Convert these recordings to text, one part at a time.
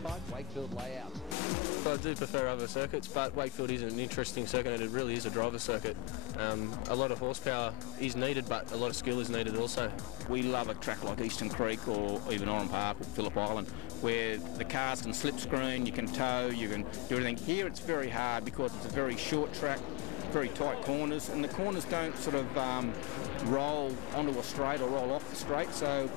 prototype Wakefield layout. Well, I do prefer other circuits, but Wakefield is an interesting circuit and it really is a driver's circuit. A lot of horsepower is needed, but a lot of skill is needed also. We love a track like Eastern Creek or even Oran Park or Phillip Island, where the cars can slip screen, you can tow, you can do everything. Here it's very hard because it's a very short track, very tight corners, and the corners don't sort of roll onto a straight or roll off the straight, so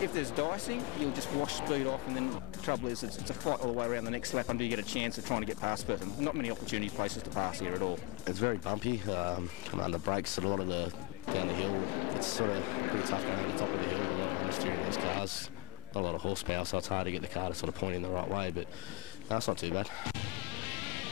if there's dicing, you'll just wash speed off, and then the trouble is it's a fight all the way around the next lap until you get a chance of trying to get past person. Not many places to pass here at all. It's very bumpy, coming under brakes a lot of the down the hill. It's sort of pretty tough going over the top of the hill with a lot of understeer in these cars. Not a lot of horsepower, so it's hard to get the car to sort of point in the right way, but no, it's not too bad.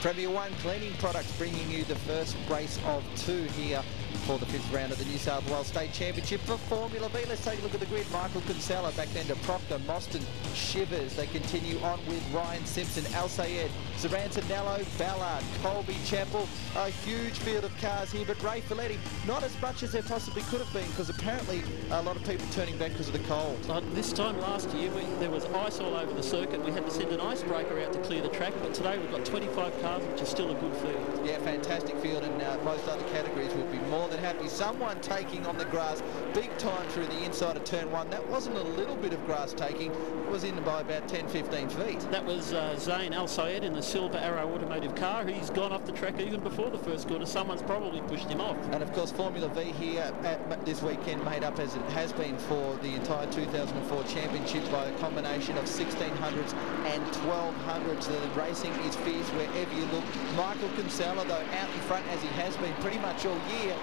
Premier One Cleaning Products bringing you the first race of two here for the fifth round of the New South Wales State Championship for Formula V. Let's take a look at the grid. Michael Kinsella back then to Proctor, Mostyn, Shivers. They continue on with Ryan Simpson, Al Sayed, Zarantanello, Ballard, Colby, Chappell. A huge field of cars here, but Ray Folletti, not as much as there possibly could have been, because apparently a lot of people turning back because of the cold. This time last year there was ice all over the circuit. We had to send an icebreaker out to clear the track, but today we've got 25 cars, which is still a good field. Yeah, fantastic field, and most other categories would be more than happy. Someone taking on the grass big time through the inside of turn one. That wasn't a little bit of grass taking, it was in by about 10-15 feet. That was Zain Al Sayed in the Silver Arrow automotive car. He's gone off the track even before the first corner. Someone's probably pushed him off. And of course Formula V here at this weekend, made up as it has been for the entire 2004 championship by a combination of 1600s and 1200s. The racing is fierce wherever you look. Michael Kinsella, though, out in front as he has been pretty much all year,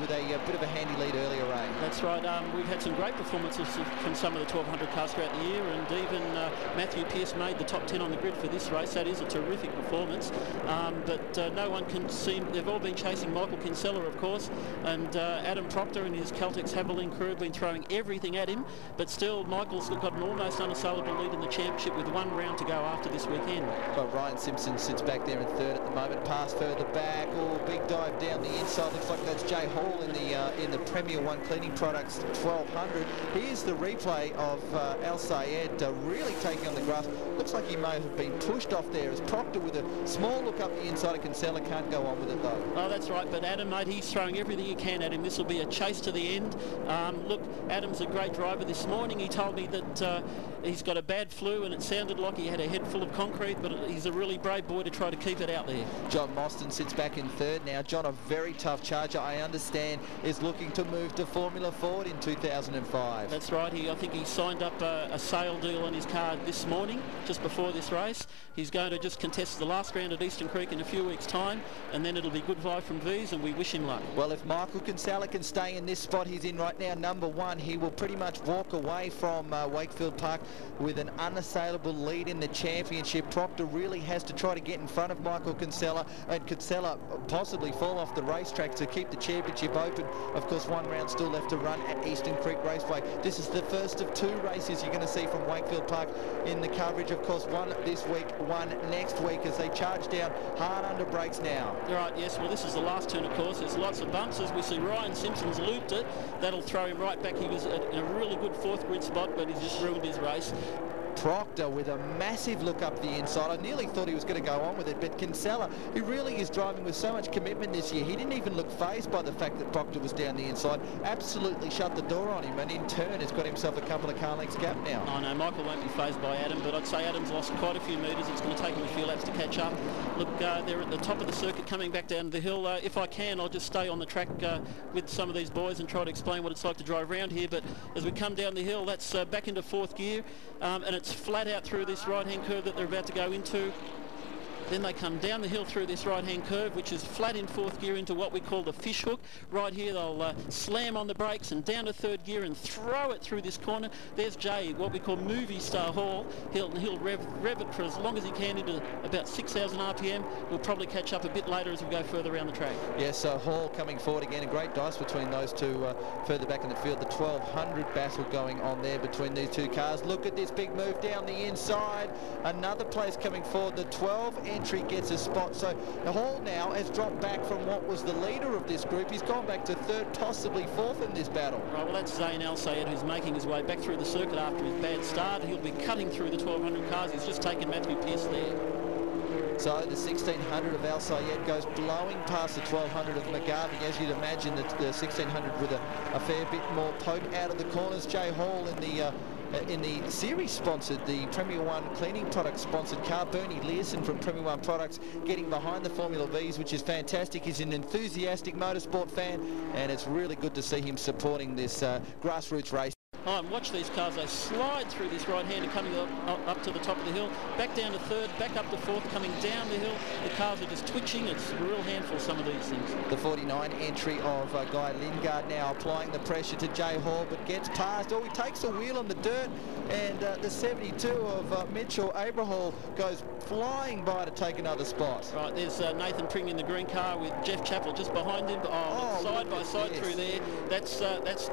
with a bit of a handy lead earlier, Ray. That's right. We've had some great performances from some of the 1200 cars throughout the year, and even Matthew Pearce made the top 10 on the grid for this race. That is a terrific performance. But no one can seem... They've all been chasing Michael Kinsella, of course, and Adam Proctor and his Caltex Haviland crew have been throwing everything at him, but still Michael's got an almost unassailable lead in the championship with one round to go after this weekend. Well, Ryan Simpson sits back there in third at the moment. Pass further back. Oh, big dive down the inside. Looks like that's Jay Hall in the Premier One Cleaning Products 1200. Here's the replay of Al Sayed really taking on the grass. Looks like he may have been pushed off there as Proctor, with a small look up the inside of Kinsella, can't go on with it though. Oh, that's right, but Adam, mate, he's throwing everything he can at him. This will be a chase to the end. Look, Adam's a great driver. This morning he told me that he's got a bad flu and it sounded like he had a head full of concrete, but he's a really brave boy to try to keep it out there. John Mostyn sits back in third now. John, a very tough charger, I understand, is looking to move to Formula Ford in 2005. That's right. I think he signed up a sale deal on his car this morning, just before this race. He's going to just contest the last round at Eastern Creek in a few weeks' time, and then it'll be goodbye from V's, and we wish him luck. Well, if Michael Kinsella can stay in this spot he's in right now, number one, he will pretty much walk away from Wakefield Park with an unassailable lead in the championship. Proctor really has to try to get in front of Michael Kinsella, and Kinsella possibly fall off the racetrack to keep the championship open. Of course, one round still left to run at Eastern Creek Raceway. This is the first of two races you're going to see from Wakefield Park in the coverage. Of course, one this week, one next week, as they charge down hard under brakes now. Right, yes, well, this is the last turn, of course. There's lots of bumps. As we see, Ryan Simpson's looped it. That'll throw him right back. He was in a really good fourth grid spot, but he's just ruined his race. Proctor with a massive look up the inside. I nearly thought he was going to go on with it, but Kinsella, he really is driving with so much commitment this year. He didn't even look fazed by the fact that Proctor was down the inside. Absolutely shut the door on him, and in turn has got himself a couple of car lengths gap now. I know Michael won't be fazed by Adam, but I'd say Adam's lost quite a few metres. It's going to take him a few laps to catch up. Look, they're at the top of the circuit coming back down the hill. If I can, I'll just stay on the track with some of these boys and try to explain what it's like to drive around here. But as we come down the hill, that's back into fourth gear, and it's flat out through this right-hand curve that they're about to go into. Then they come down the hill through this right-hand curve, which is flat in fourth gear, into what we call the fish hook. Right here, they'll slam on the brakes and down to third gear and throw it through this corner. There's Jay, what we call movie star Hall. He'll rev it for as long as he can into about 6,000 RPM. We'll probably catch up a bit later as we go further around the track. Yes, so Hall coming forward again. A great dice between those two further back in the field. The 1200 battle going on there between these two cars. Look at this big move down the inside. Another place coming forward. The 12 entry gets a spot. So the Hall now has dropped back from what was the leader of this group. He's gone back to third, possibly fourth in this battle. Right, well, that's Zayn Al Sayed, who's making his way back through the circuit after his bad start. He'll be cutting through the 1,200 cars. He's just taken Matthew Pearce there. So the 1600 of Al Sayed goes blowing past the 1200 of McGarvey, as you'd imagine, the 1600 with a fair bit more poke out of the corners. Jay Hall in the series sponsored, the Premier One cleaning product sponsored car. Bernie Learson from Premier One Products getting behind the Formula Vs, which is fantastic. He's an enthusiastic motorsport fan, and it's really good to see him supporting this grassroots race. Oh, and watch these cars. They slide through this right-hander coming up to the top of the hill, back down to third, back up to fourth, coming down the hill. The cars are just twitching. It's a real handful, some of these things. The 49 entry of Guy Lingard now applying the pressure to Jay Hall, but gets past. Oh, he takes a wheel on the dirt, and the 72 of Mitchell Abrahall goes flying by to take another spot. Right, there's Nathan Pring in the green car with Jeff Chappell just behind him. Oh, side by side through there. That's